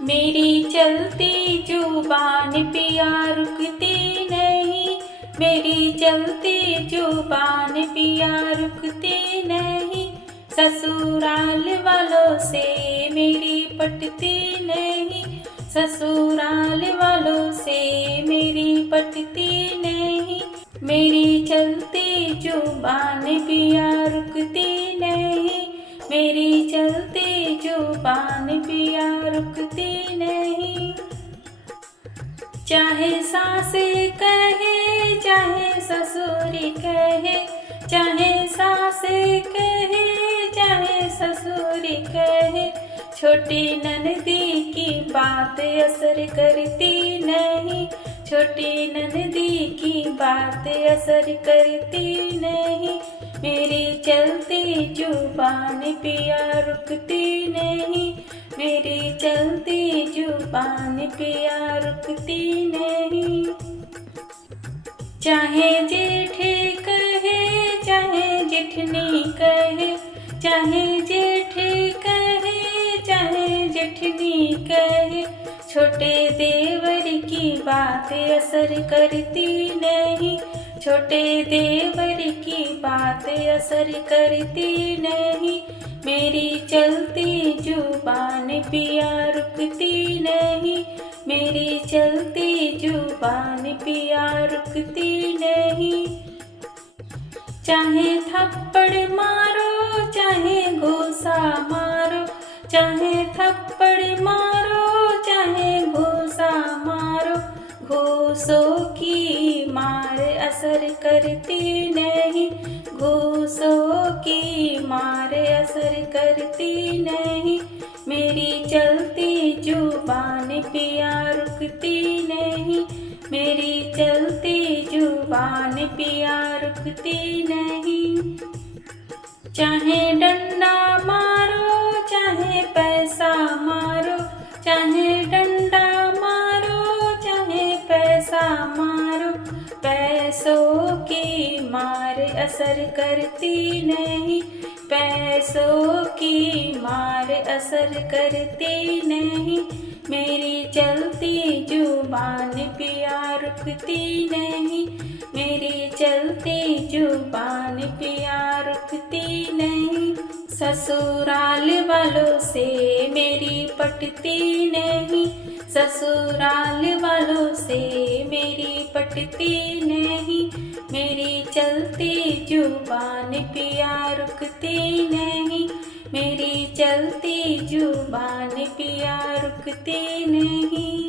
मेरी चलती जुबान पिया रुकती नहीं, मेरी चलती जुबान पिया रुकती नहीं। ससुराल वालों से मेरी पटती नहीं, ससुराल वालों से मेरी पटती नहीं। मेरी चलती जुबान पिया रुकती नहीं, मेरी चलती जुबान पिया रुकती नहीं। चाहे सासे कहे चाहे ससुरी कहे, चाहे सासे कहे चाहे ससुरी कहे, छोटी ननदी की बात असर करती नहीं, छोटी ननदी की बात असर करती नहीं। मेरी चलती जुबान पिया रुकती नहीं, मेरी चलती जुबान पिया रुकती नहीं। चाहे जेठे कहे चाहे जेठनी कहे, चाहे जेठे कहे चाहे जेठनी कहे, छोटे देवर की बात असर करती नहीं, छोटे देवर की बात असर करती नहीं। मेरी चलती जुबान पिया रुकती नहीं, मेरी चलती जुबान पिया रुकती नहीं। चाहे थप्पड़ मारो चाहे घूसा मारो, चाहे थप्पड़ मारो चाहे घूसा मारो, घूसों की मार असर करती नहीं, घूसों की मार असर करती नहीं। मेरी चलती जुबान पिया रुकती नहीं, मेरी चलती जुबान पिया रुकती नहीं। चाहे डंडा मारो चाहे पैसा मारो, चाहे डंडा मारो चाहे पैसा मारो, पैसों की मार असर करती नहीं, पैसों की मार असर करती नहीं। मेरी चलती जुबान पिया रुकती नहीं, मेरी चलती जुबान पिया रुकती नहीं। ससुराल वालों से मेरी पटती नहीं, ससुराल वालों से मेरी पटती नहीं। मेरी चलती जुबान पिया रुकती नहीं, मेरी चलती जुबान पिया रुकती नहीं।